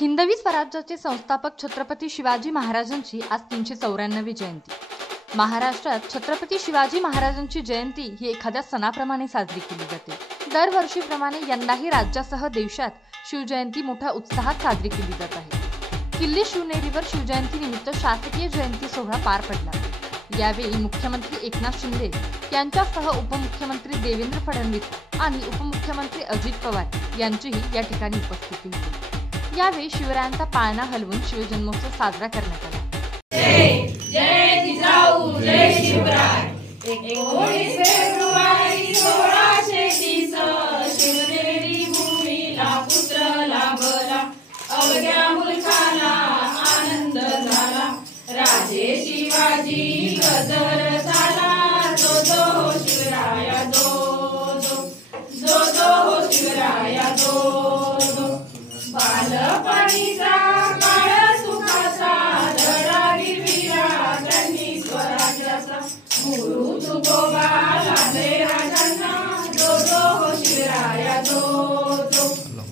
हिंदवी स्वराज्याचे संस्थापक छत्रपती शिवाजी महाराजांची आज 394वी जयंती। महाराष्ट्रात छत्रपती शिवाजी महाराजांची जयंती ही एखाद्या सणाप्रमाणे साजरी केली जाते। दरवर्षीप्रमाणे यंदाही राज्यासह देशात शिवजयंती मोठ्या उत्साहात साजरी केली जात आहे। किल्ले शिवनेरीवर शिवजयंती निमित्त शासकीय जयंती सोहळा पार पडला। यावेळी मुख्यमंत्री एकनाथ शिंदे यांच्यासह उपमुख्यमंत्री देवेंद्र फडणवीस आणि उपमुख्यमंत्री अजित पवार यांचीही या ठिकाणी उपस्थिती होती। यावेळी शिवरायांचा पाळणा हलवून शिवजन्मोत्सव साजरा करण्यात आला। जय जय जिजाऊ जय शिवराय। 19 फेब्रुवारी 1630 शिवनेरी भूमीला पुत्र लाभला, अवघ्या मुलखाला आनंद झाला। राजे शिवाजी गजर झाला, जो जो शिवराया जो जो शिवराया जो बालपणीचा काळ सुखाचा धडा गिरविला त्यांनी स्वराज्याचा। गुरु तुकोबा लाभले राजा